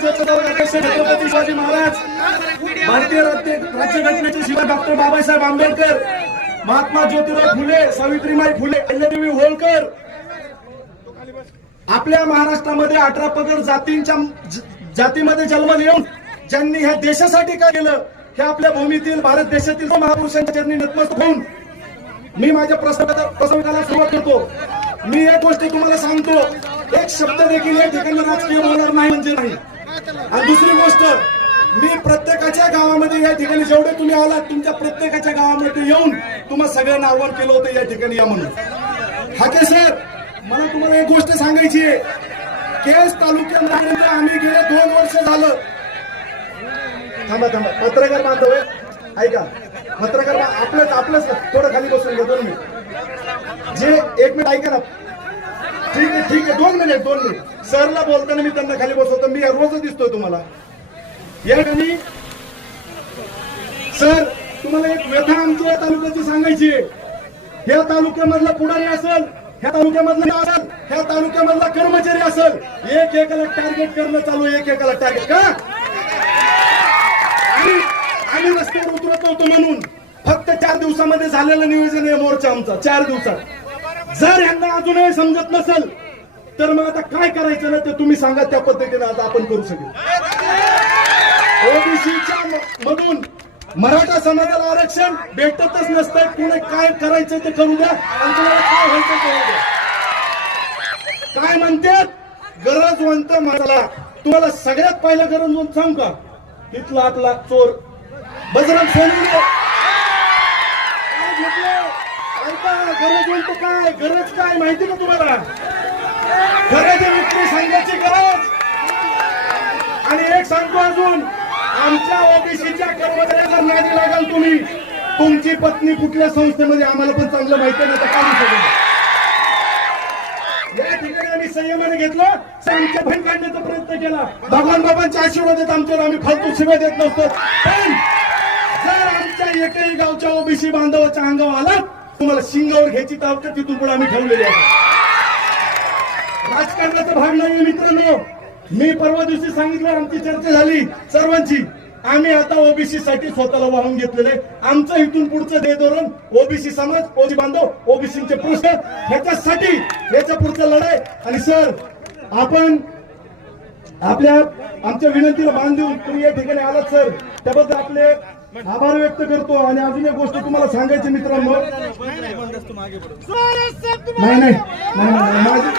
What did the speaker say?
छत्रपती शिवाजी महाराज भारतीय राज्यघटनेचे शिवाय डॉक्टर बाबासाहेब आंबेडकर महात्मा ज्योतिराव फुले सावित्रीमाई फुले अहिल्यादेवी होळकर आपल्या महाराष्ट्रामध्ये अठरा पगड जातींच्या जातीमध्ये जन्म येऊन ज्यांनी ह्या देशासाठी काय केलं हे आपल्या भूमीतील भारत देशातील महापुरुषांच्या चरणी नतमस्तक होऊन मी माझ्या प्रसंगाला प्रसंगाला सुरुवात करतो. मी एक गोष्ट तुम्हाला सांगतो एक शब्द देखील या ठिकाणी राजकीय होणार नाही म्हणजे नाही. आणि दुसरी गोष्ट मी प्रत्येकाच्या गावामध्ये या ठिकाणी जेवढे तुम्ही आलात तुमच्या प्रत्येकाच्या गावामध्ये येऊन तुम्हाला सगळ्यांना आव्हान केलं होतं या ठिकाणी या म्हणून. हाके सर मला तुम्हाला एक गोष्ट सांगायची आहे. केस तालुक्यामध्ये आम्ही गेले दोन वर्ष झालं. थांबा थांबा. पत्रकार बांधव ऐका. पत्रकार आपलंच आपलंच. थोडं खाली बसून घेतो मी जे एक मिनिट ऐका ना. ठीक आहे ठीक आहे. दोन मिनिट दोन मिनिट. सरला बोलताना मी त्यांना खाली बसवतो. मी रोज दिसतोय तुम्हाला. या ठिकाणी सर तुम्हाला एक व्यथा आमच्या या तालुक्याची सांगायची या ह्या तालुक्यामधला पुढारी असेल ह्या तालुक्यामधला असेल ह्या तालुक्यामधला कर्मचारी असेल एक एकाला टार्गेट करणं चालू एक एकाला टार्गेट का? आम्ही आम्ही रस्त्यावर उतरत नव्हतो म्हणून फक्त चार दिवसामध्ये झालेलं नियोजन आहे मोर्चा आमचा चार दिवसात. जर यांना अजूनही समजत नसेल तर मग आता काय करायचं ना ते तुम्ही सांगा त्या पद्धतीने आता आपण करू शकू. ओबीसीच्या मधून मराठा समाजाला आरक्षण भेटतच नसतं पुणे काय करायचं ते करू द्या. आणि तुम्हाला काय व्हायचं करू द्या. काय म्हणतात गरजवंत मला तुम्हाला सगळ्यात पहिलं गरजवंत सांगू का? तिथला आपला चोर. बजरंग सोनी गरज म्हणतो काय? गरज काय माहिती का तुम्हाला? गरज मित्र सांगायची गरज. आणि एक सांगतो अजून आमच्या ओबीसीच्या कर्मचाऱ्यांना नादी लागाल तुम्ही. तुमची पत्नी कुठल्या संस्थेमध्ये आम्हाला पण चांगलं माहिती नाही तर काय या ठिकाणी आम्ही संयमाने घेतलं आमच्या बहीण काढण्याचा प्रयत्न केला. भगवान बाबांच्या आशीर्वाद आहेत आमच्यावर आम्ही फालतू सेवा देत नसतो. पण जर आमच्या एकही गावच्या ओबीसी बांधवाच्या अंगावर आला तुम्हाला शिंगावर घ्यायची ताकद तिथून पण आम्ही ठेवलेली आहे. राजकारणाचा भाग नाही मित्रांनो. मी परवा दिवशी सांगितलं आमची चर्चा झाली सर्वांची. आम्ही आता ओबीसी साठी स्वतःला वाहून घेतलेले आमचं इथून पुढचं दे धोरण ओबीसी समाज ओबी बांधव ओबीसीचे प्रश्न ह्याच्यासाठी याच्या पुढचा लढाई. आणि सर आपण आपल्या आमच्या विनंतीला मान देऊन तुम्ही या ठिकाणी आलात सर. त्याबद्दल आपले आभार व्यक्त करतो आणि अजून एक गोष्ट तुम्हाला सांगायची मित्रांनो. नाही नाही नाही, नाही, नाही. माझी